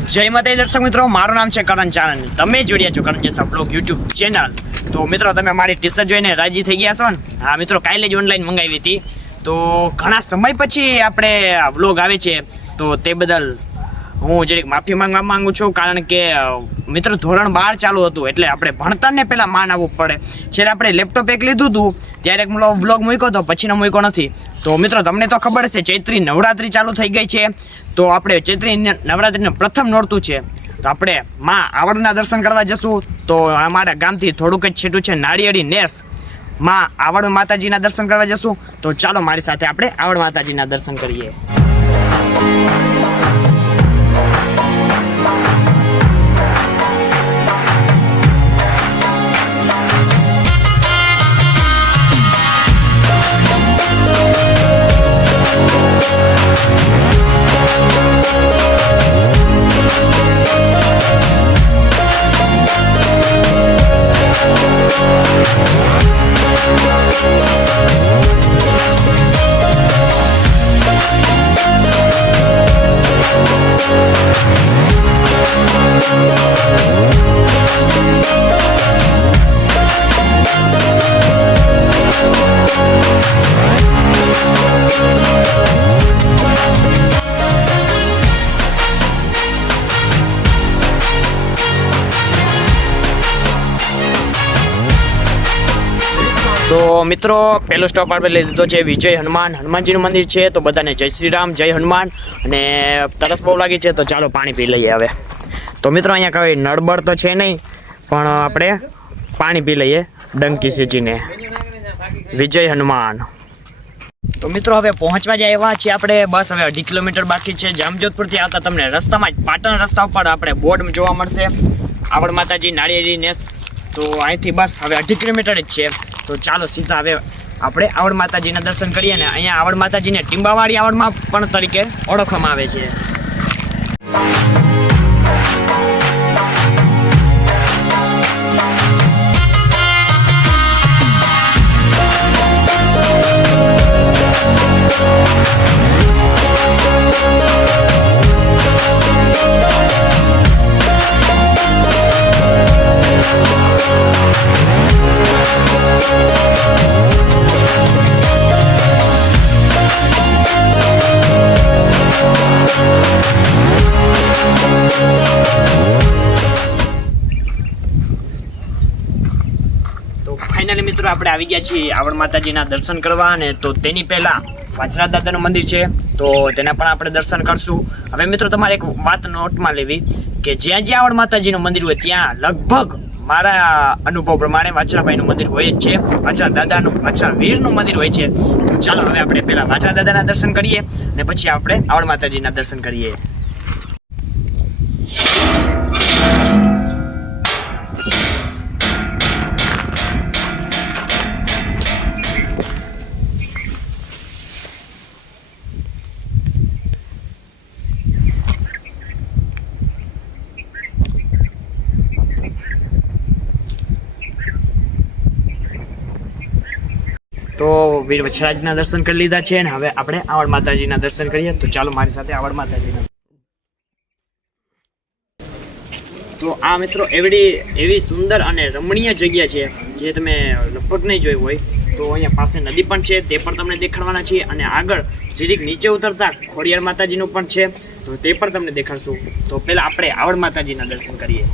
જય માતાજી દર્શક મિત્રો, મારું નામ છે કરણ ચાનંદ. તમે જોડ્યા છો કરણ જેસા બ્લોગ યુટ્યુબ ચેનલ. તો મિત્રો, તમે મારી ટી-શર્ટ જોઈને રાજી થઈ ગયા છો ને? હા મિત્રો, કાલે જ ઓનલાઈન મંગાવી હતી. તો ઘણા સમય પછી આપણે બ્લોગ આવે છે, તો તે બદલ હું જરીક માફી માંગવા માંગુ છું. કારણ કે મિત્રો, ધોરણ 12 ચાલુ હતું, એટલે આપણે ભણતરને પહેલાં માન આવવું પડે. જ્યારે આપણે લેપટોપ એક લીધું હતું ત્યારે એક બ્લોગ મૂક્યો હતો, પછીનો મૂક્યો નથી. તો મિત્રો, તમને તો ખબર છે ચૈત્રી નવરાત્રિ ચાલુ થઈ ગઈ છે. તો આપણે ચૈત્રી નવરાત્રિનું પ્રથમ નોરતું છે, તો આપણે માં આવડના દર્શન કરવા જશું. તો અમારા ગામથી થોડુંક જ છેટું છે નાળિયેરી નેસ, માં આવડ માતાજીના દર્શન કરવા જશું. તો ચાલો મારી સાથે આપણે આવડ માતાજીના દર્શન કરીએ. તો મિત્રો, પહેલો સ્ટોપ આપણે લઈ લીધો છે વિજય હનુમાનજીનું મંદિર છે. તો બધાને જય શ્રી રામ, જય હનુમાન. અને તરસ બહુ લાગી છે, તો ચાલો પાણી પી લઈએ હવે. તો મિત્રો, અહીંયા કોઈ નળબળ તો છે નહીં, પણ આપણે પાણી પી લઈએ ડંકી સીચીને. વિજય હનુમાન. તો મિત્રો, હવે પહોંચવા જાય એવા છીએ આપણે. બસ હવે 2.5 કિલોમીટર બાકી છે. જામજોધપુરથી આવતા તમને રસ્તામાં જ પાટણ રસ્તા ઉપર આપણે બોર્ડ જોવા મળશે, આવડ માતાજી નાળિયેરી નેસ. તો અહીંથી બસ હવે 2.5 કિલોમીટર જ છે. તો ચાલો સીધા હવે આપણે આવડ માતાજીના દર્શન કરીએ. ને અહીંયા આવડ માતાજીને ટીંબાવાળી આવડમાં પણ તરીકે ઓળખવામાં આવે છે. ફાઇનલી મિત્રો, આપણે આવી ગયા છીએ આવડ માતાજીના દર્શન કરવા. અને તો તેની પહેલા વાછરા દાદાનું મંદિર છે, તો તેના પણ આપણે દર્શન કરશું. હવે મિત્રો, તમારે એક વાત નોટમાં લેવી કે જ્યાં જ્યાં આવડ માતાજીનું મંદિર હોય ત્યાં લગભગ મારા અનુભવ પ્રમાણે વાછરાભાઈનું મંદિર હોય જ છે, વાછરા વીરનું મંદિર હોય છે. તો ચાલો હવે આપણે પહેલા વાછરા દાદાના દર્શન કરીએ, અને પછી આપણે આવડ માતાજીના દર્શન કરીએ. તો વીર વછરાજના દર્શન કરી લીધા છે, અને હવે આપણે આવડ માતાજીના દર્શન કરીએ. તો ચાલો મારી સાથે આવડ માતાજીના. તો આ મિત્રો, એવી સુંદર અને રમણીય જગ્યા છે જે તમે લગભગ નહીં જોઈ હોય. તો અહીંયા પાસે નદી પણ છે, તે પણ તમને દેખાડવાના છે. અને આગળ સીધી નીચે ઉતરતા ખોડિયાર માતાજીનું પણ છે, તો તે પણ તમને દેખાડશું. તો પહેલા આપણે આવડ માતાજીના દર્શન કરીએ.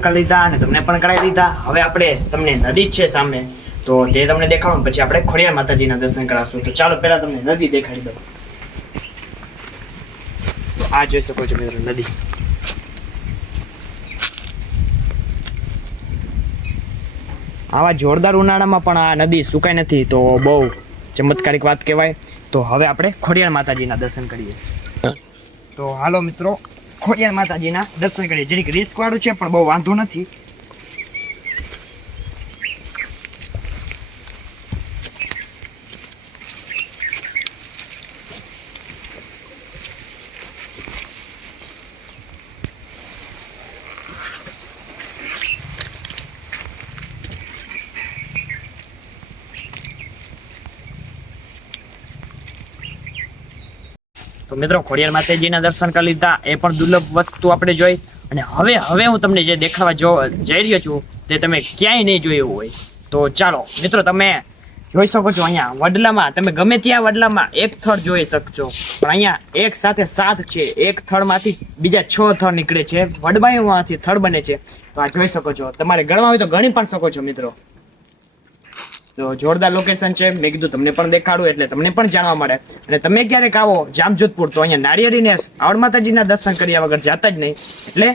દર્શન કરી લીધા અને તમને પણ કરાવી દીધા. હવે આપણે તમને નદી જ છે સામે, તો તે તમને દેખાડું, પછી આપણે ખોડિયાર માતાજીના દર્શન કરાવશું. તો ચાલો પહેલા તમને નદી દેખાડી દઉં. તો આ જોઈ શકો છો મિત્રો નદી. આવા જોરદાર ઉનાળામાં પણ આ નદી સુકાઈ નથી, તો બહુ ચમત્કારિક વાત કહેવાય. તો હવે આપણે ખોડિયાર માતાજીના દર્શન કરીએ. તો હાલો મિત્રો, ખોડિયાર માતાજીના દર્શન કરીએ. જરીક રિસ્ક વાળું છે પણ બહુ વાંધો નથી. તો મિત્રો ખોડિયાર માતાજીના દર્શન કરી લીધા, એ પણ દુર્લભ વસ્તુ આપણે જોઈ. અને હવે હું તમને જે દેખાડવા જઈ રહ્યો છું તે તમે ક્યાંય નહીં જોયું હોય. તો ચાલો મિત્રો, તમે જોઈ શકો છો અહીંયા વડલામાં, તમે ગમે ત્યાં વડલામાં એક થડ જોઈ શકશો, પણ અહીંયા એક સાથે 7 છે. એક થડમાંથી બીજા 6 થડ નીકળે છે, વડબાઈમાંથી થડ બને છે. તો આ જોઈ શકો છો, તમારે ગણવા હોય તો ગણી પણ શકો છો મિત્રો. તો જોરદાર લોકેશન છે, મેં કીધું તમને પણ દેખાડું એટલે તમને પણ જાણવા મળે. અને તમે ક્યારેક આવો જામજોધપુર તો અહીંયા નાળિયેરીને આવડ માતાજીના દર્શન કર્યા વગર જાતા જ નહીં. એટલે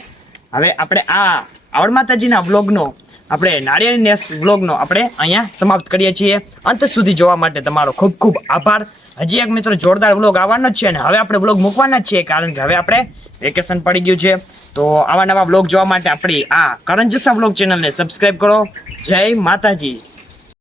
હવે આપણે આ આવડ માતાજીના વ્લોગનો, આપણે નાળિયેરી વ્લોગનો આપણે અહીંયા સમાપ્ત કરીએ છીએ. અંત સુધી જોવા માટે તમારો ખૂબ ખૂબ આભાર. હજી એક મિત્રો જોરદાર વ્લોગ આવવાનો જ છે, અને હવે આપણે વ્લોગ મૂકવાના જ છીએ, કારણ કે હવે આપણે વેકેશન પડી ગયું છે. તો આવા નવા વ્લોગ જોવા માટે આપણી આ કરંજસા વ્લોગ ચેનલને સબસ્ક્રાઈબ કરો. જય માતાજી.